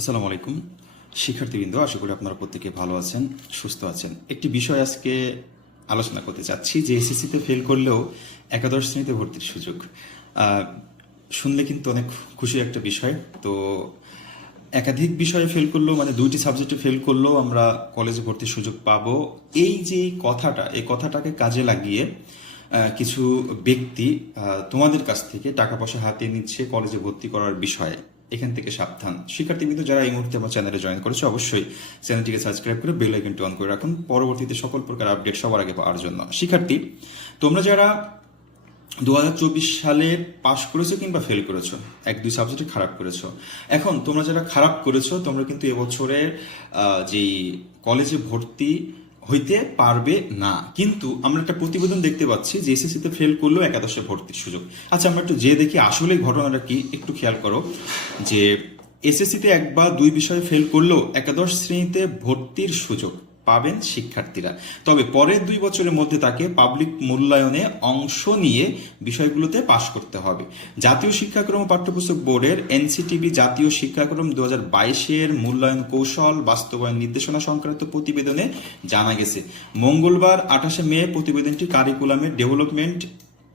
আসসালামু আলাইকুম। শিক্ষার্থীবৃন্দ, আশা করি আপনারা প্রত্যেকে ভালো আছেন, সুস্থ আছেন। একটি বিষয় আজকে আলোচনা করতে চাচ্ছি, যে এসএসসিতে ফেল করলেও একাদশ শ্রেণীতে ভর্তির সুযোগ। শুনলে কিন্তু অনেক খুশি একটা বিষয়। তো একাধিক বিষয়ে ফেল করলেও মানে দুইটি সাবজেক্টে ফেল করলেও আমরা কলেজে ভর্তির সুযোগ পাবো। এই যে কথাটা, এই কথাটাকে কাজে লাগিয়ে কিছু ব্যক্তি তোমাদের কাছ থেকে টাকা পয়সা হাতিয়ে নিচ্ছে কলেজে ভর্তি করার বিষয়ে। এখান থেকে সাবধান। শিক্ষার্থীবৃন্দ যারা এই মুহূর্তে আমার চ্যানেলে জয়েন করেছে, অবশ্যই চ্যানেলটিকে সাবস্ক্রাইব করে বেল আইকনটি অন করে রাখুন। পরবর্তীতে সকল প্রকার আপডেট সবার আগে পাওয়ার জন্য। শিক্ষার্থী, তোমরা যারা দু হাজার চব্বিশ সালে পাশ করেছ কিংবা ফেল করেছ, এক, দুই সাবজেক্টে খারাপ করেছ, এখন তোমরা যারা খারাপ করেছ, তোমরা কিন্তু এবছরের যেই কলেজে ভর্তি হইতে পারবে না। কিন্তু আমরা একটা প্রতিবেদন দেখতে পাচ্ছি, যে এসএসসিতে ফেল করলেও একাদশে ভর্তির সুযোগ। আচ্ছা আমরা একটু যে দেখি আসলে ঘটনাটা কি, একটু খেয়াল করো, যে এসএসসিতে এক বা দুই বিষয়ে ফেল করলেও একাদশ শ্রেণীতে ভর্তির সুযোগ। পাবেন শিক্ষার্থীরা। তবে পরের দুই বছরের মধ্যে তাকে পাবলিক মূল্যায়নে অংশ নিয়ে বিষয়গুলোতে পাশ করতে হবে। জাতীয় শিক্ষাক্রম পাঠ্যপুস্তক বোর্ডের এনসিটিভি জাতীয় শিক্ষাক্রম দু হাজার বাইশের মূল্যায়ন কৌশল, বাস্তবায়ন নির্দেশনা সংক্রান্ত প্রতিবেদনে জানা গেছে। মঙ্গলবার আঠাশে মে প্রতিবেদনটি কারিকুলামের ডেভেলপমেন্ট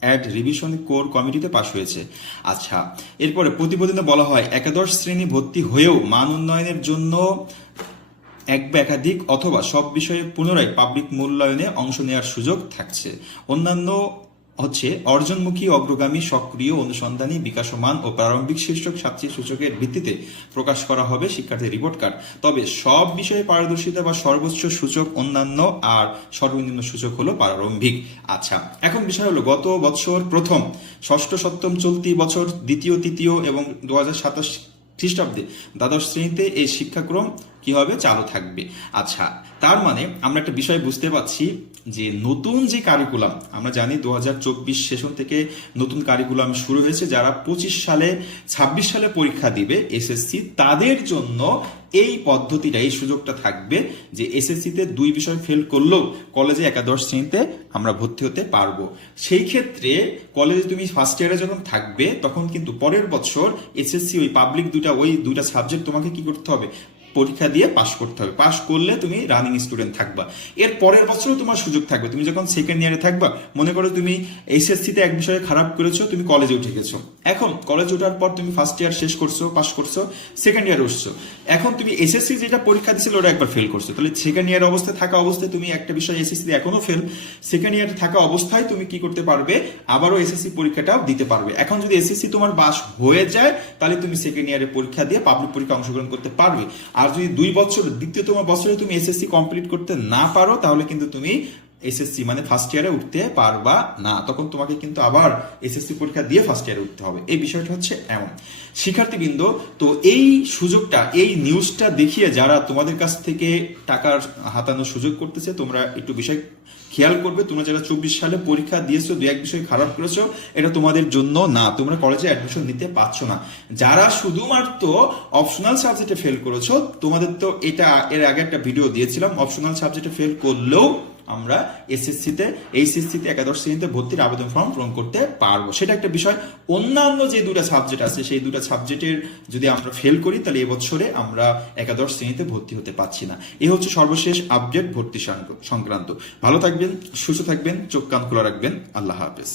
অ্যাড রিভিশন কোর কমিটিতে পাশ হয়েছে। আচ্ছা এরপরে প্রতিবেদনে বলা হয়, একাদশ শ্রেণি ভর্তি হয়েও মান উন্নয়নের জন্য এক বা একাধিক অথবা সব বিষয়ে পুনরায় পাবলিক মূল্যায়নে অংশ নেওয়ার সুযোগ থাকছে। অন্যান্য হচ্ছে অর্জনমুখী অগ্রগামী সক্রিয় অনুসন্ধানী, বিকাশমান ও প্রারম্ভিক শীর্ষক ছাত্রী সূচকের ভিত্তিতে প্রকাশ করা হবে শিক্ষার্থীর রিপোর্ট কার্ড তবে সব বিষয়ে পারদর্শিতা বা সর্বোচ্চ সূচক অন্যান্য আর সর্বনিম্ন সূচক হলো প্রারম্ভিক। আচ্ছা এখন বিষয় হলো গত বছর প্রথম, ষষ্ঠ, সপ্তম, চলতি বছর দ্বিতীয়, তৃতীয় এবং দু হাজার সাতাশ খ্রিস্টাব্দে দ্বাদশ শ্রেণীতে এই শিক্ষাক্রম কি হবে চালু থাকবে? আচ্ছা তার মানে আমরা একটা বিষয় বুঝতে পারছি যে নতুন যে কারিকুলাম আমরা জানি দু হাজার চব্বিশ সেশন থেকে নতুন কারিকুলাম শুরু হয়েছে, যারা পঁচিশ সালে, ছাব্বিশ সালে পরীক্ষা দিবে এসএসসি তাদের জন্য এই পদ্ধতিটা, এই সুযোগটা থাকবে যে এসএসসিতে দুই বিষয় ফেল করলেও কলেজে একাদশ শ্রেণীতে আমরা ভর্তি হতে পারব। সেই ক্ষেত্রে কলেজে তুমি ফার্স্ট ইয়ারে যখন থাকবে, তখন কিন্তু পরের বছর এসএসসি ওই পাবলিক দুটা ওই দুটা সাবজেক্ট তোমাকে কি করতে হবে? পরীক্ষা দিয়ে পাশ করতে হবে। পাশ করলে তুমি রানিং স্টুডেন্ট থাকবা। এর পরের বছরও তোমার সুযোগ থাকবে। তুমি যখন সেকেন্ড ইয়ারে থাকবা, মনে করো তুমি এইচএসসিতে এক বিষয়ে খারাপ করেছ, তুমি কলেজে উঠে গেছো। এখন কলেজে ওঠার পর তুমি ফার্স্ট ইয়ার শেষ করছ পাশ করছ সেকেন্ড ইয়ারে উঠছো। এখন তুমি এসএসসি যেটা পরীক্ষা দিছিল ওটা একবার ফেল করছ। তাহলে সেকেন্ড ইয়ার অবস্থায় থাকা অবস্থায় তুমি একটা বিষয় এসএসসি এখনও ফেল সেকেন্ড ইয়ারে থাকা অবস্থায় তুমি কি করতে পারবে? আবারও এসএসসি পরীক্ষাটাও দিতে পারবে। এখন যদি এসএসসি তোমার পাস হয়ে যায়, তাহলে তুমি সেকেন্ড ইয়ারে পরীক্ষা দিয়ে পাবলিক পরীক্ষা অংশগ্রহণ করতে পারবে। আর যদি দুই বছর, দ্বিতীয়তম বছরে তুমি এসএসসি কমপ্লিট করতে না পারো, তাহলে কিন্তু তুমি এসএসসি মানে ফার্স্ট ইয়ারে উঠতে পারবা না, তখন তোমাকে কিন্তু আবার এসএসসি পরীক্ষা দিয়ে ফার্স্ট ইয়ারে উঠতে হবে। এই বিষয়টা হচ্ছে এমন। শিক্ষার্থীবৃন্দ, তো এই সুযোগটা, এই নিউজটা দেখিয়ে যারা তোমাদের কাছ থেকে টাকার হাতানোর সুযোগ করতেছে, তোমরা একটু বিষয় খেয়াল করবে, তোমরা যারা চব্বিশ সালে পরীক্ষা দিয়েছ দু এক বিষয় খারাপ করেছ, এটা তোমাদের জন্য না। তোমরা কলেজে অ্যাডমিশন নিতে পারছ না। যারা শুধুমাত্র অপশনাল সাবজেক্টে ফেল করেছ, তোমাদের তো এটা, এর আগে একটা ভিডিও দিয়েছিলাম অপশনাল সাবজেক্টে ফেল করলেও আমরা এসএসসিতে এইচএসসিতে একাদশ শ্রেণীতে ভর্তির আবেদন ফর্ম পূরণ করতে পারব। সেটা একটা বিষয়। অন্যান্য যে দুটা সাবজেক্ট আছে, সেই দুটা সাবজেক্টের যদি আমরা ফেল করি, তাহলে এবছরে আমরা একাদশ শ্রেণীতে ভর্তি হতে পারছি না। এ হচ্ছে সর্বশেষ আপডেট ভর্তি সংক্রান্ত। ভালো থাকবেন, সুস্থ থাকবেন, চোখ কান খোলা রাখবেন। আল্লাহ হাফেজ।